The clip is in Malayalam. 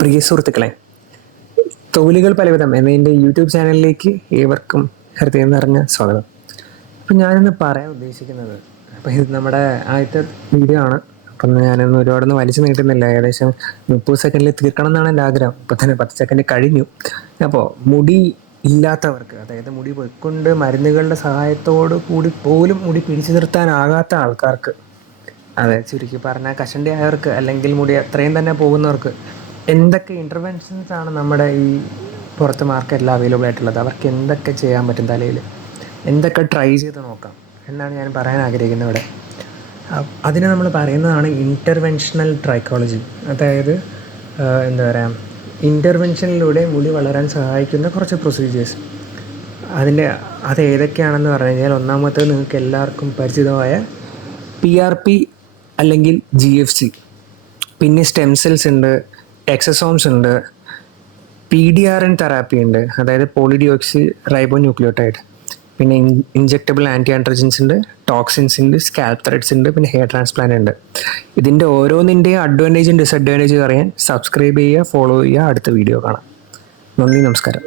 പ്രിയ സുഹൃത്തുക്കളെ, തൊഴിലുകൾ പലവിധം എന്ന എൻ്റെ യൂട്യൂബ് ചാനലിലേക്ക് ഏവർക്കും ഹൃദയം നിറഞ്ഞ സ്വാഗതം. അപ്പം ഞാനിന്ന് പറയാൻ ഉദ്ദേശിക്കുന്നത്, അപ്പം ഇത് നമ്മുടെ ആദ്യത്തെ വീഡിയോ ആണ്. അപ്പം ഞാനൊന്ന് ഒരുപാടൊന്നും വലിച്ചു നീട്ടുന്നില്ല. ഏകദേശം 30 സെക്കൻഡിൽ തീർക്കണം എന്നാണ് എൻ്റെ ആഗ്രഹം. ഇപ്പം തന്നെ 10 സെക്കൻഡ് കഴിഞ്ഞു. അപ്പോൾ മുടി ഇല്ലാത്തവർക്ക്, അതായത് മുടി പോയിക്കൊണ്ട് മരുന്നുകളുടെ സഹായത്തോടു കൂടി പോലും മുടി പിടിച്ചു നിർത്താനാകാത്ത ആൾക്കാർക്ക്, അതെ ചുരുക്കി പറഞ്ഞാൽ കഷണ്ടി ആയവർക്ക് അല്ലെങ്കിൽ മുടി അത്രയും തന്നെ പോകുന്നവർക്ക് എന്തൊക്കെ ഇൻ്റർവെൻഷൻസ് ആണ് നമ്മുടെ ഈ പുറത്ത് മാർക്കറ്റിൽ അവൈലബിൾ ആയിട്ടുള്ളത്, അവർക്ക് എന്തൊക്കെ ചെയ്യാൻ പറ്റും, തലയിൽ എന്തൊക്കെ ട്രൈ ചെയ്ത് നോക്കാം എന്നാണ് ഞാൻ പറയാൻ ആഗ്രഹിക്കുന്നത് ഇവിടെ. അതിന് നമ്മൾ പറയുന്നതാണ് ഇൻ്റർവെൻഷണൽ ട്രൈക്കോളജി. അതായത് എന്താ പറയുക, ഇൻ്റർവെൻഷനിലൂടെ മുടി വളരാൻ സഹായിക്കുന്ന കുറച്ച് പ്രൊസീജിയേഴ്സ്. അത് ഏതൊക്കെയാണെന്ന് പറഞ്ഞു കഴിഞ്ഞാൽ, ഒന്നാമത്തേത് നിങ്ങൾക്ക് എല്ലാവർക്കും പരിചിതമായ PRP അല്ലെങ്കിൽ GFC, പിന്നെ സ്റ്റെം സെൽസ് ഉണ്ട്, എക്സസോംസ് ഉണ്ട്, PDRN തെറാപ്പി ഉണ്ട്, അതായത് പോളിഡിയോക്സി റൈബോ ന്യൂക്ലിയോട്ടൈഡ്, പിന്നെ ഇഞ്ചെക്റ്റബിൾ ആൻറ്റി ആൻഡ്രോജൻസ് ഉണ്ട്, ടോക്സിൻസ് ഉണ്ട്, സ്കാൽപ് ത്രെഡ്സ് ഉണ്ട്, പിന്നെ ഹെയർ ട്രാൻസ്പ്ലാന്റ് ഉണ്ട്. ഇതിൻ്റെ ഓരോന്നിൻ്റെയും അഡ്വാൻറ്റേജും ഡിസഡ്വാൻറ്റേജും അറിയാൻ സബ്സ്ക്രൈബ് ചെയ്യുക, ഫോളോ ചെയ്യുക, അടുത്ത വീഡിയോ കാണാം. നന്ദി, നമസ്കാരം.